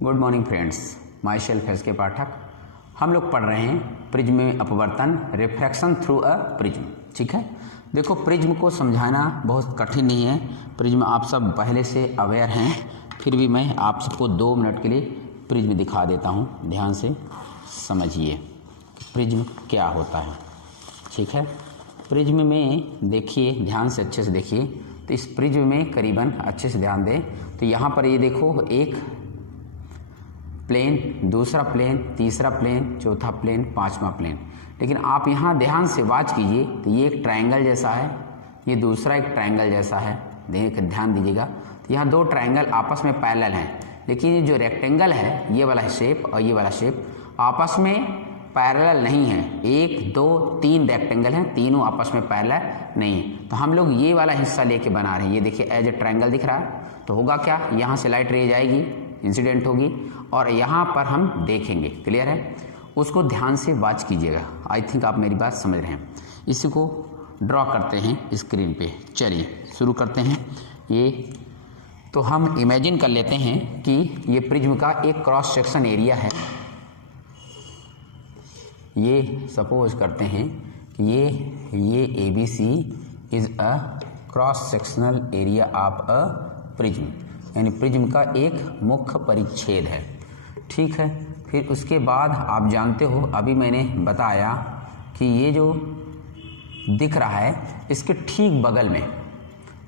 Good morning friends, my self S के पाठक। हम लोग पढ़ रहे हैं प्रिज्म में अपवर्तन, रिफ्रैक्शन थ्रू अ प्रिज्म। ठीक है, देखो प्रिज्म को समझाना बहुत कठिन नहीं है। प्रिज्म आप सब पहले से अवेयर हैं, फिर भी मैं आप सबको 2 मिनट के लिए प्रिज्म दिखा देता हूँ। ध्यान से समझिए प्रिज्म क्या होता है। ठीक है, प्रिज्म में देखिए, ध्यान से अच्छे से देखिए। तो इस प्रिज्म में करीबन अच्छे से ध्यान दें तो यहाँ पर ये देखो, एक प्लेन, दूसरा प्लेन, तीसरा प्लेन, चौथा प्लेन, पांचवा प्लेन। लेकिन आप यहाँ ध्यान से वॉच कीजिए तो ये एक ट्रायंगल जैसा है, ये दूसरा एक ट्रायंगल जैसा है। ध्यान दीजिएगा, तो यहाँ 2 ट्रायंगल आपस में पैरेलल हैं, लेकिन ये जो रेक्टेंगल है, ये वाला शेप और ये वाला शेप आपस में पैरेलल नहीं है। 1 2 3 रेक्टेंगल हैं, तीनों आपस में पैरेलल नहीं है। तो हम लोग ये वाला हिस्सा लेके बना रहे हैं। ये देखिए एज ए ट्रायंगल दिख रहा है, तो होगा क्या, यहाँ से लाइट रे जाएगी, इंसिडेंट होगी और यहाँ पर हम देखेंगे। क्लियर है, उसको ध्यान से वॉच कीजिएगा। आई थिंक आप मेरी बात समझ रहे हैं। इसी को ड्रॉ करते हैं स्क्रीन पे। चलिए शुरू करते हैं। ये तो हम इमेजिन कर लेते हैं कि ये प्रिज्म का एक क्रॉस सेक्शन एरिया है। ये सपोज करते हैं कि ये ABC is a cross sectional area of a prism, यानी प्रिज्म का एक मुख्य परिच्छेद है। ठीक है, फिर उसके बाद आप जानते हो, अभी मैंने बताया कि ये जो दिख रहा है इसके ठीक बगल में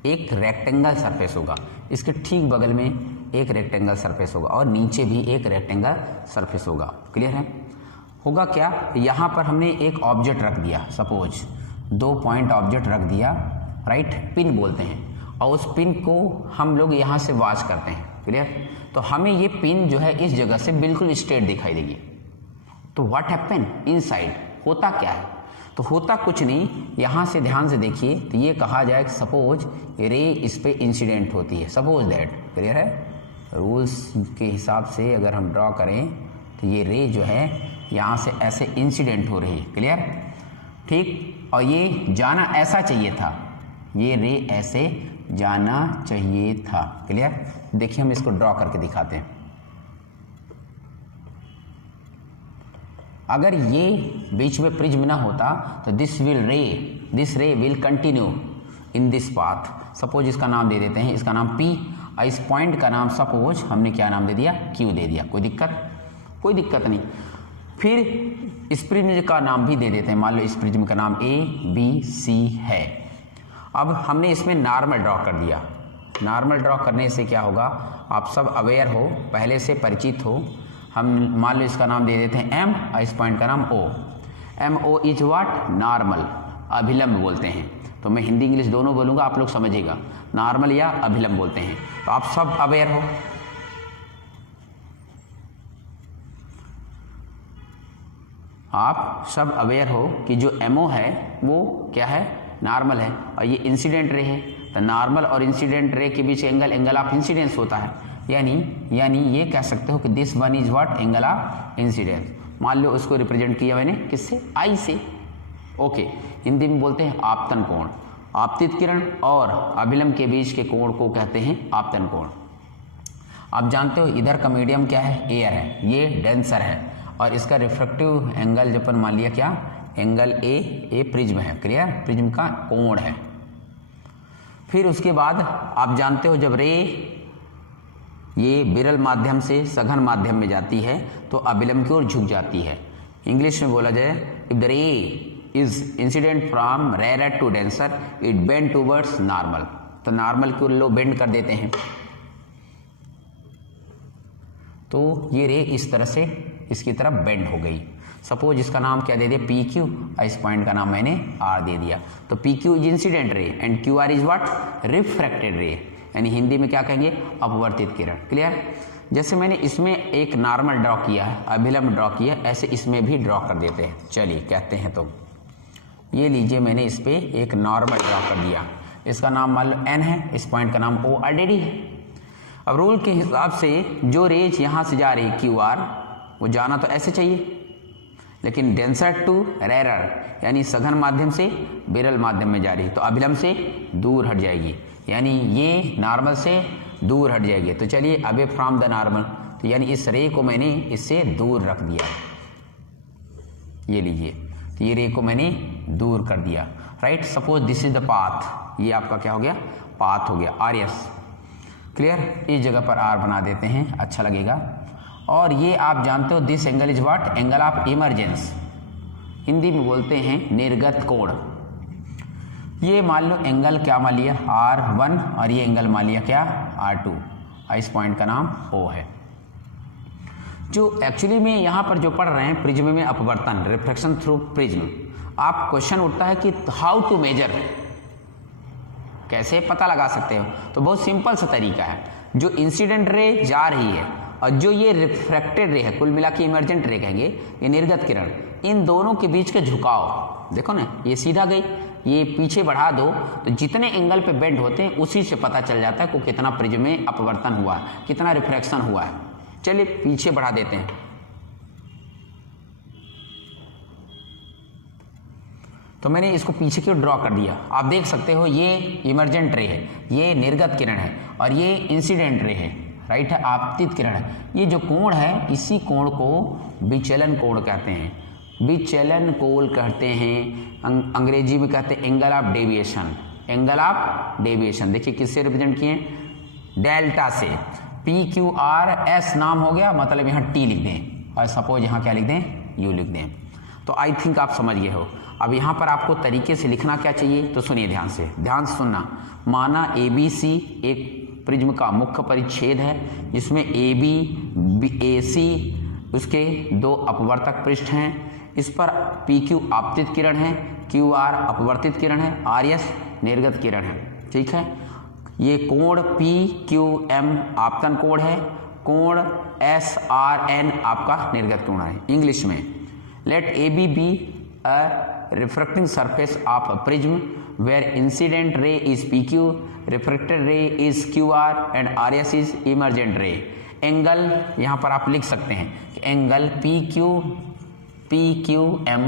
एक रेक्टेंगल सरफेस होगा। इसके ठीक बगल में एक रेक्टेंगल सरफेस होगा और नीचे भी एक रेक्टेंगल सरफेस होगा। क्लियर है, होगा क्या, यहाँ पर हमने एक ऑब्जेक्ट रख दिया, सपोज 2 पॉइंट ऑब्जेक्ट रख दिया, राइट, पिन बोलते हैं, और उस पिन को हम लोग यहाँ से वॉच करते हैं। क्लियर, तो हमें ये पिन जो है इस जगह से बिल्कुल स्ट्रेट दिखाई देगी। तो व्हाट हैपन इनसाइड, होता क्या है, तो होता कुछ नहीं। यहाँ से ध्यान से देखिए, तो ये कहा जाए सपोज रे इस पे इंसिडेंट होती है, सपोज दैट। क्लियर है, रूल्स के हिसाब से अगर हम ड्रॉ करें तो ये रे जो है यहाँ से ऐसे इंसिडेंट हो रही है। क्लियर, ठीक, और ये जाना ऐसा चाहिए था, ये रे ऐसे जाना चाहिए था। क्लियर, देखिए हम इसको ड्रॉ करके दिखाते हैं। अगर ये बीच में प्रिज्म ना होता तो दिस रे will continue in this path. Suppose इसका नाम दे देते हैं, इसका नाम P, और इस पॉइंट का नाम सपोज हमने क्या नाम दे दिया, Q दे दिया। कोई दिक्कत नहीं। फिर इस प्रिज्म का नाम भी दे देते हैं, मान लो इस प्रिज्म का नाम A B C है। अब हमने इसमें नॉर्मल ड्रॉ कर दिया। नॉर्मल ड्रॉ करने से क्या होगा, आप सब अवेयर हो, पहले से परिचित हो। हम मान लो इसका नाम दे देते हैं M और इस पॉइंट का नाम O। MO is what, normal, अभिलंब बोलते हैं। तो मैं हिंदी इंग्लिश दोनों बोलूँगा, आप लोग समझिएगा, नॉर्मल या अभिलंब बोलते हैं। तो आप सब अवेयर हो। आप सब अवेयर हो कि जो MO है वो क्या है, नॉर्मल है, और ये इंसिडेंट रे है। तो नॉर्मल और इंसिडेंट रे के बीच एंगल ऑफ इंसिडेंस होता है। यानी ये कह सकते हो कि this one is what, angle of incidence. मान लो उसको रिप्रेजेंट किया मैंने किससे, I से। ओके, हिंदी में बोलते हैं आपतन कोण। आपतित किरण और अभिलंब के बीच के कोण को कहते हैं आपतन कोण। आप जानते हो इधर का मीडियम क्या है, एयर है, ये डेंसर है, और इसका रिफ्रैक्टिव एंगल जब मान लिया क्या, एंगल ए प्रिज्म है। क्लियर, प्रिज्म का कोण है। फिर उसके बाद आप जानते हो जब रे ये विरल माध्यम से सघन माध्यम में जाती है तो अभिलंब की ओर झुक जाती है। इंग्लिश में बोला जाए, if the ray is incident from rare to denser it bend towards normal. तो नॉर्मल की ओर लोग बेंड कर देते हैं। तो ये रे इस तरह से इसकी तरफ बेंड हो गई। सपोज इसका नाम क्या दे दिया, PQ, और इस पॉइंट का नाम मैंने R दे दिया। तो PQ is incident ray and QR is what, refracted रे, यानी हिंदी में क्या कहेंगे, अपवर्तित किरण। क्लियर, जैसे मैंने इसमें एक नॉर्मल ड्रॉ किया है, अभिलंब ड्रॉ किया, ऐसे इसमें भी ड्रॉ कर देते हैं। चलिए कहते हैं, तो ये लीजिए मैंने इस पे एक नॉर्मल ड्रॉ कर दिया। इसका नाम मान लो N है, इस पॉइंट का नाम O ऑलरेडी है। अब रूल के हिसाब से जो रेज यहाँ से जा रही है QR, वो जाना तो ऐसे चाहिए, लेकिन डेंसर टू रेरर यानी सघन माध्यम से विरल माध्यम में जा रही है, तो अभिलंब से दूर हट जाएगी, यानी ये नॉर्मल से दूर हट जाएगी। तो चलिए अवे फ्रॉम द नॉर्मल, तो यानी इस रे को मैंने इससे दूर रख दिया, ये लीजिए, तो ये रे को मैंने दूर कर दिया, right. Suppose this is the path, ये आपका क्या हो गया, पाथ हो गया, आर एस, क्लियर। इस जगह पर आर बना देते हैं, अच्छा लगेगा। और ये आप जानते हो this angle is what, angle of emergence, Hindi में बोलते हैं निर्गत कोण। ये मान लो एंगल क्या मान लिया, R1, और ये एंगल मान लिया क्या, R2, इस पॉइंट का नाम O है। जो एक्चुअली में यहाँ पर जो पढ़ रहे हैं प्रिज्म में अपवर्तन, रिफ्रैक्शन थ्रू प्रिज्म, आप क्वेश्चन उठता है कि हाउ टू मेजर, कैसे पता लगा सकते हो, तो बहुत सिंपल सा तरीका है। जो इंसिडेंट रे जा रही है और जो ये रिफ्रैक्टेड रे है, कुल मिला के इमर्जेंट रे कहेंगे, ये निर्गत किरण, इन दोनों के बीच के झुकाव देखो ना, ये सीधा गई, ये पीछे बढ़ा दो, तो जितने एंगल पे बेंड होते हैं उसी से पता चल जाता है को कितना प्रिज्म में अपवर्तन हुआ है, कितना रिफ्रैक्शन हुआ है। चलिए पीछे बढ़ा देते हैं, तो मैंने इसको पीछे क्यों ड्रॉ कर दिया, आप देख सकते हो ये इमर्जेंट रे है, ये निर्गत किरण है, और ये इंसिडेंट रे है, राइट है, आपतित किरण है। ये जो कोण है, इसी कोण को विचलन कोण कहते हैं, विचलन कोण कहते हैं, अंग्रेजी में कहते हैं angle of deviation, angle of deviation. देखिए किससे रिप्रेजेंट किए, डेल्टा से, PQRS नाम हो गया, मतलब यहाँ T लिख दें, और सपोज यहाँ क्या लिख दें, U लिख दें। तो आई थिंक आप समझ गए हो। अब यहाँ पर आपको तरीके से लिखना क्या चाहिए, तो सुनिए ध्यान से, ध्यान से सुनना। माना ABC एक प्रिज्म का मुख्य परिच्छेद है, जिसमें AB, AC उसके दो अपवर्तक पृष्ठ हैं, इस पर PQ आपतित किरण है, QR अपवर्तित किरण है, RS निर्गत किरण है, ठीक है। ये कोण PQM आपतन कोण है, कोण SRN आपका निर्गत कोण है। इंग्लिश में let AB be a refracting surface of a prism where incident ray is PQ, refracted ray is QR and RS is emergent ray। Angle यहाँ पर आप लिख सकते हैं कि angle PQM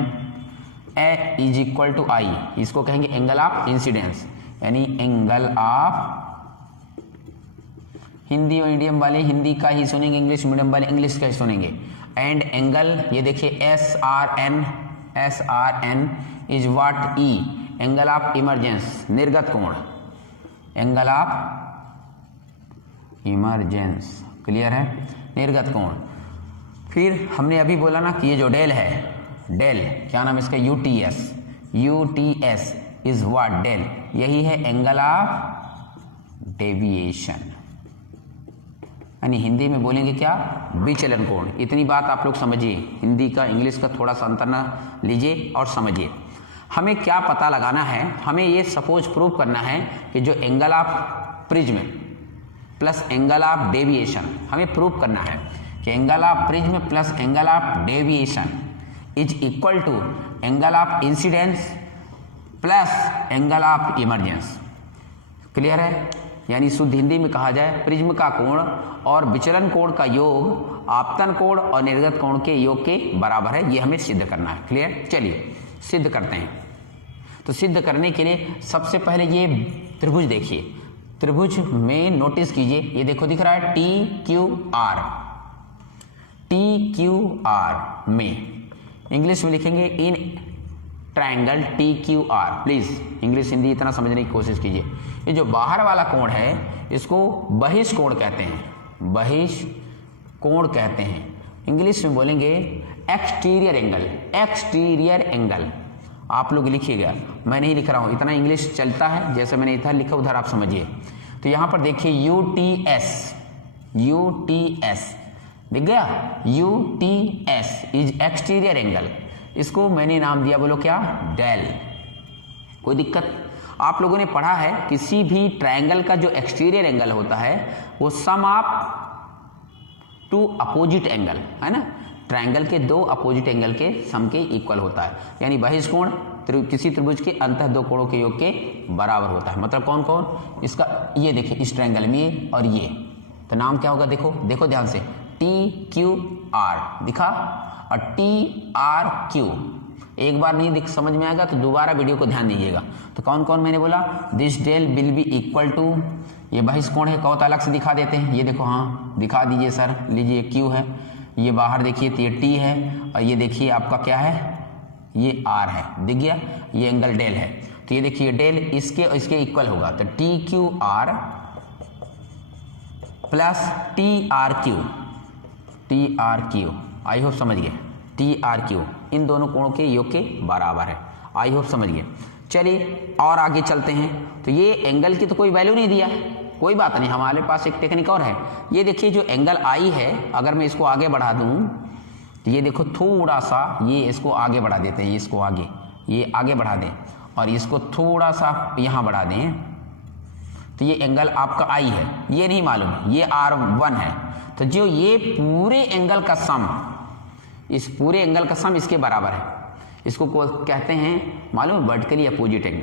is equal to I, इसको कहेंगे एंगल ऑफ इंसिडेंस, यानी एंगल ऑफ, हिंदी मीडियम वाले हिंदी का ही सुनेंगे, इंग्लिश मीडियम वाले इंग्लिश का ही सुनेंगे। एंड एंगल ये देखिए SRN is what, E angle of emergence, निर्गत कोण, एंगल ऑफ इमरजेंस, क्लियर है, निर्गत कोण। फिर हमने अभी बोला ना कि ये जो डेल है, डेल क्या नाम है इसका, UTS इज व्हाट, डेल, यही है एंगल ऑफ डेविएशन, यानी हिंदी में बोलेंगे क्या, विचलन कोण। इतनी बात आप लोग समझिए, हिंदी का इंग्लिश का थोड़ा सा अंतर ना लीजिए और समझिए। हमें क्या पता लगाना है, हमें ये सपोज प्रूव करना है कि जो angle of prism plus angle of deviation, हमें प्रूव करना है कि angle of prism plus angle of deviation is equal to angle of incidence plus angle of emergence, clear है। यानी शुद्ध हिंदी में कहा जाए, प्रिज्म का कोण और विचलन कोण का योग आपतन कोण और निर्गत कोण के योग के बराबर है, ये हमें सिद्ध करना है, क्लियर। चलिए सिद्ध करते हैं। तो सिद्ध करने के लिए सबसे पहले ये त्रिभुज देखिए, त्रिभुज में नोटिस कीजिए, ये देखो दिख रहा है TQR, TQR में इंग्लिश में लिखेंगे in triangle TQR, please English Hindi इतना समझने की कोशिश कीजिए। ये जो बाहर वाला कोण है इसको बहिष कोण कहते हैं, बहिष कोण कहते हैं, इंग्लिश में बोलेंगे एक्सटीरियर एंगल, एक्सटीरियर एंगल। आप लोग लिखिएगा, मैं नहीं लिख रहा हूं, इतना इंग्लिश चलता है, जैसे मैंने इधर लिखा उधर आप समझिए। तो यहां पर देखिए UTS, UTS दिख गया, UTS इज एक्सटीरियर एंगल, इसको मैंने नाम दिया, बोलो क्या, डेल। कोई दिक्कत, आप लोगों ने पढ़ा है किसी भी ट्रायंगल का जो एक्सटीरियर एंगल होता है वो सम ऑफ टू अपोजिट एंगल है ना, ट्रायंगल के दो अपोजिट एंगल के सम के इक्वल होता है, यानी बहिष कोण किसी त्रिभुज के अंतः दो कोणों के योग के बराबर होता है। मतलब कौन कौन, इसका ये देखिए इस ट्रायंगल में ये और ये, तो नाम क्या होगा, देखो देखो ध्यान से, TQR दिखा और TRQ, एक बार नहीं दिख समझ में आएगा तो दोबारा वीडियो को ध्यान दीजिएगा। तो कौन कौन मैंने बोला, this del will be equal to, ये बहिष कोण है, कहो तो अलग से दिखा देते हैं। ये देखो, हाँ दिखा दीजिए सर, लीजिए Q है, ये बाहर देखिए तो ये T है, और ये देखिए आपका क्या है, ये R है, दिख गया, ये एंगल डेल है। तो ये देखिए डेल इसके और इसके इक्वल होगा, तो TQR plus TRQ, I hope समझ गए, TRQ इन दोनों कोणों के योग के बराबर है। आई होप समझ गए। चलिए और आगे चलते हैं। तो ये एंगल की तो कोई वैल्यू नहीं दिया, कोई बात नहीं, हमारे पास एक टेक्निक और है। ये देखिए जो एंगल आई है, अगर मैं इसको आगे बढ़ा दूं तो ये देखो थोड़ा सा, ये इसको आगे बढ़ा देते हैं, इसको आगे, ये आगे बढ़ा दें और इसको थोड़ा सा यहाँ बढ़ा दें, तो ये एंगल आपका आई है, ये नहीं मालूम है, ये R1 है। तो जो ये पूरे एंगल का सम, इस पूरे एंगल का सम इसके बराबर है। इसको कहते हैं मालूम है, vertically opposite angle.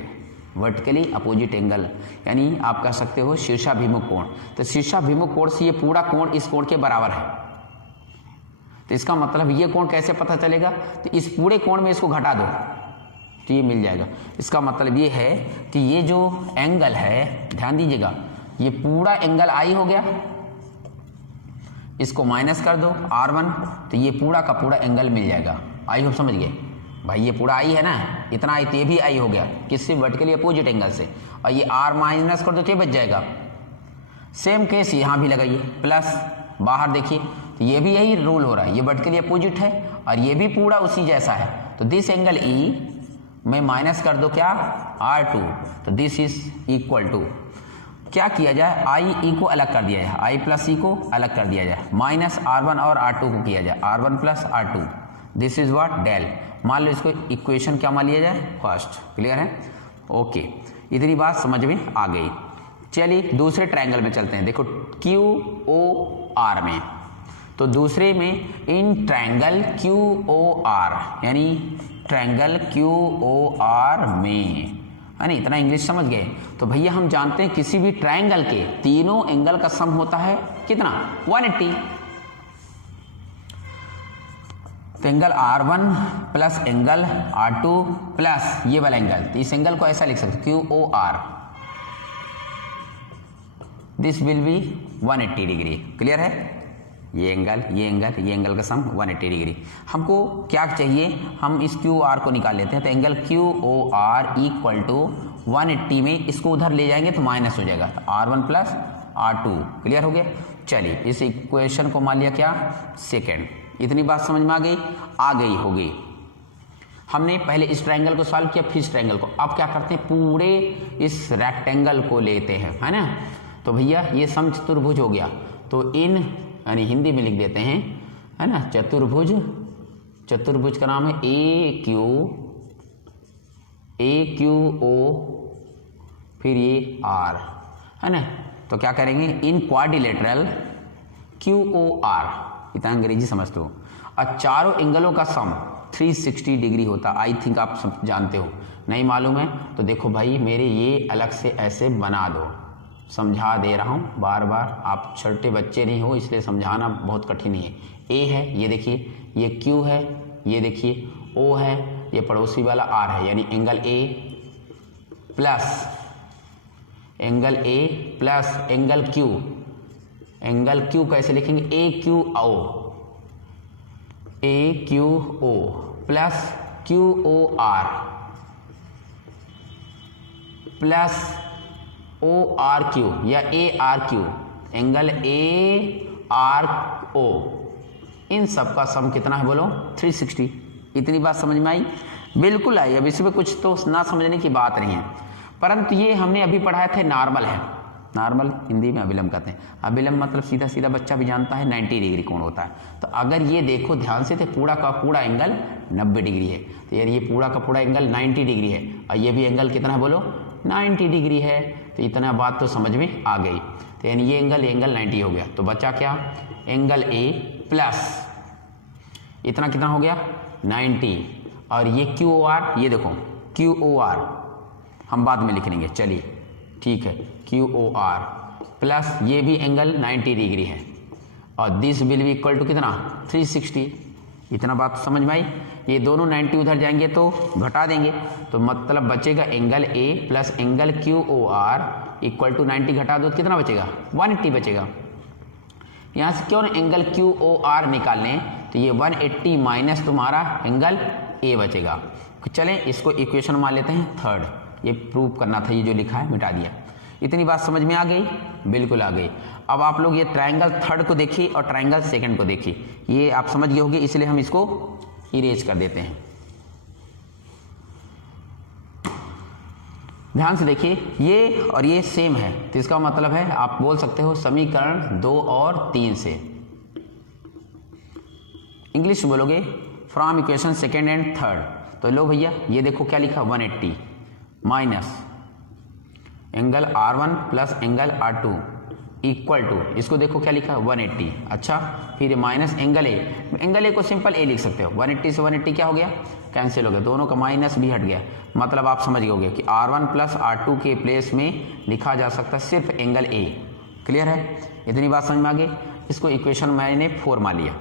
Vertically opposite angle यानी आप कह सकते हो शीर्षाभिमुख कोण। तो शीर्षाभिमुख कोण से ये पूरा कोण इस कोण के बराबर है। तो इसका मतलब ये कोण कैसे पता चलेगा, तो इस पूरे कोण में इसको घटा दो तो ये मिल जाएगा। इसका मतलब ये है कि ये जो एंगल है, ध्यान दीजिएगा, ये पूरा एंगल आई हो गया, इसको माइनस कर दो R1, तो ये पूरा का पूरा एंगल मिल जाएगा। आई होप समझ गए भाई, ये पूरा आई है ना, इतना आई तो ये भी आई हो गया, किससे, वर्टिकली अपोजिट एंगल से, और ये R माइनस कर दो तो ये बच जाएगा। सेम केस यहाँ भी लगाइए, प्लस बाहर देखिए तो ये भी यही रूल हो रहा है, ये वर्टिकली अपोजिट है और ये भी पूरा उसी जैसा है। तो दिस एंगल E में माइनस कर दो क्या, R2, तो दिस इज इक्वल टू, क्या किया जाए, I E को अलग कर दिया जाए, I प्लस E को अलग कर दिया जाए, माइनस R1 और R2 को किया जाए, R1 plus R2, this is what, del. मान लो इसको इक्वेशन क्या मान लिया जाए, फर्स्ट। क्लियर है, ओके, इतनी बात समझ में आ गई। चलिए दूसरे ट्रायंगल में चलते हैं। देखो QOR में, तो दूसरे में इन ट्रायंगल QOR, यानी ट्रायंगल QOR में, है ना, इतना इंग्लिश समझ गए। तो भैया हम जानते हैं किसी भी ट्रायंगल के तीनों एंगल का सम होता है कितना, 180। तो एंगल R1 प्लस एंगल R2 प्लस ये वाला एंगल, तो इस एंगल को ऐसा लिख सकते QOR, this will B 180 degree. Clear है, ये एंगल, ये एंगल, ये एंगल का सम 180 डिग्री। हमको क्या चाहिए, हम इस QR को निकाल लेते हैं। तो एंगल QOR इक्वल टू 180 में इसको उधर ले जाएंगे तो माइनस हो जाएगा, तो R1 प्लस R2। क्लियर हो गया। चलिए इस इक्वेशन को मान लिया क्या, सेकेंड। इतनी बात समझ में आ गई होगी। हमने पहले इस ट्रायंगल को सॉल्व किया, फिर इस ट्रायंगल को। अब क्या करते हैं, पूरे इस रेक्टेंगल को लेते हैं, है ना। तो भैया ये समचतुर्भुज हो गया, तो इन यानी हिंदी में लिख देते हैं, है ना, चतुर्भुज। चतुर्भुज का नाम है AQO, फिर ये R, है ना। तो क्या करेंगे, इन क्वाड्रिलेटरल QOR, इतना अंग्रेजी समझते हो, और चारों एंगलों का सम 360 डिग्री होता। आई थिंक आप सब जानते हो, नहीं मालूम है तो देखो भाई मेरे ये अलग से ऐसे बना दो, समझा दे रहा हूँ बार बार, आप छोटे बच्चे नहीं हो इसलिए समझाना बहुत कठिन है। A है, ये देखिए, ये Q है, ये देखिए O है, ये पड़ोसी वाला R है, यानी angle A plus angle A plus angle Q। Angle Q कैसे लिखेंगे, AQO plus QOR plus ORQ या ARQ, एंगल ARO, इन सब का सम कितना है बोलो, 360। इतनी बात समझ में आई, बिल्कुल आई। अब इसमें कुछ तो ना समझने की बात नहीं है, परंतु ये हमने अभी पढ़ाए थे नॉर्मल है। नॉर्मल हिंदी में अभिलंब कहते हैं। अभिलंब मतलब सीधा सीधा बच्चा भी जानता है 90 डिग्री कोण होता है। तो अगर ये देखो ध्यान से, तो पूरा का पूरा एंगल 90 डिग्री है, तो यार ये पूरा का पूरा एंगल 90 डिग्री है, और ये भी एंगल कितना है बोलो, 90 डिग्री है। तो इतना बात तो समझ में आ गई। तो यानी ये एंगल 90 हो गया, तो बचा क्या, एंगल A प्लस इतना कितना हो गया 90, और ये QOR, ये देखो QOR हम बाद में लिख लेंगे, चलिए ठीक है, QOR प्लस ये भी एंगल 90 डिग्री है, और this will be equal to कितना 360। इतना बात समझ में आई। ये दोनों 90 उधर जाएंगे तो घटा देंगे, तो मतलब बचेगा angle A plus angle Q O R equal to 90 घटा दो तो कितना बचेगा 180 बचेगा। यहाँ से क्यों ना एंगल क्यू ओ आर निकाल लें, तो ये 180 माइनस तुम्हारा एंगल ए बचेगा। चलें इसको इक्वेशन मान लेते हैं थर्ड, ये प्रूव करना था, ये जो लिखा है मिटा दिया। इतनी बात समझ में आ गई? बिल्कुल आ गई। अब आप लोग ये ट्रायंगल थर्ड को देखिए और ट्रायंगल सेकंड को देखिए, ये आप समझ गए होंगे, इसलिए हम इसको इरेज कर देते हैं। ध्यान से देखिए, ये और ये सेम है, तो इसका मतलब है आप बोल सकते हो समीकरण 2 और 3 से। इंग्लिश बोलोगे from equation second and third, तो लो भैया ये देखो क्या लिखा 180 माइनस एंगल R1 प्लस एंगल R2 इक्वल टू, इसको देखो क्या लिखा 180। अच्छा, फिर माइनस एंगल ए को सिंपल ए लिख सकते हो। 180 से 180 क्या हो गया, कैंसिल हो गया, दोनों का माइनस भी हट गया। मतलब आप समझ गए कि R1 प्लस R2 के प्लेस में लिखा जा सकता है सिर्फ एंगल ए। क्लियर है? इतनी बात समझ में आ गई। इसको इक्वेशन मैंने 4 मान लिया।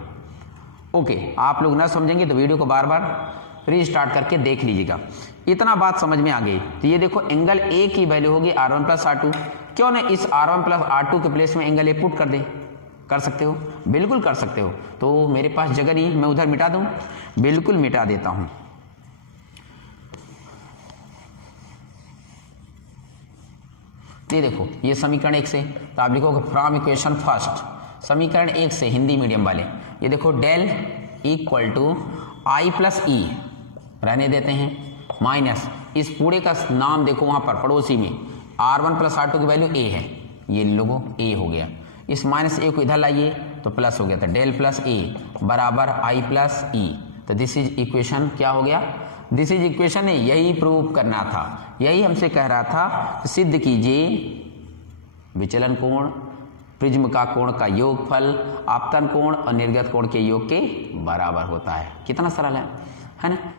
ओके, आप लोग ना समझेंगे तो वीडियो को बार बार रीस्टार्ट करके देख लीजिएगा। इतना बात समझ में आ गई, तो ये देखो एंगल ए की वैल्यू होगी R1 प्लस R2। क्यों ना इस R1 प्लस R2 के प्लेस में एंगल ए पुट कर दे, कर सकते हो, बिल्कुल कर सकते हो। तो मेरे पास जगह नहीं, मैं उधर मिटा दूं, बिल्कुल मिटा देता हूं। ये देखो ये समीकरण 1 से, तो आप लिखोगे फ्रॉम इक्वेशन फर्स्ट, समीकरण 1 से, हिंदी मीडियम वाले। ये देखो del equal to I plus E रहने देते हैं, माइनस इस पूरे का नाम देखो वहां पर पड़ोसी में R1 प्लस R2 की वैल्यू ए है, ये लोगो ए हो गया। इस माइनस ए को इधर लाइए तो प्लस हो गया, तो डेल प्लस ए बराबर आई प्लस ई। तो दिस इज इक्वेशन क्या हो गया, दिस इज इक्वेशन है, यही प्रूव करना था, यही हमसे कह रहा था। सिद्ध कीजिए विचलन कोण, प्रिज्म का कोण का योगफल आपतन कोण और निर्गत कोण के योग के बराबर होता है। कितना सरल है ना?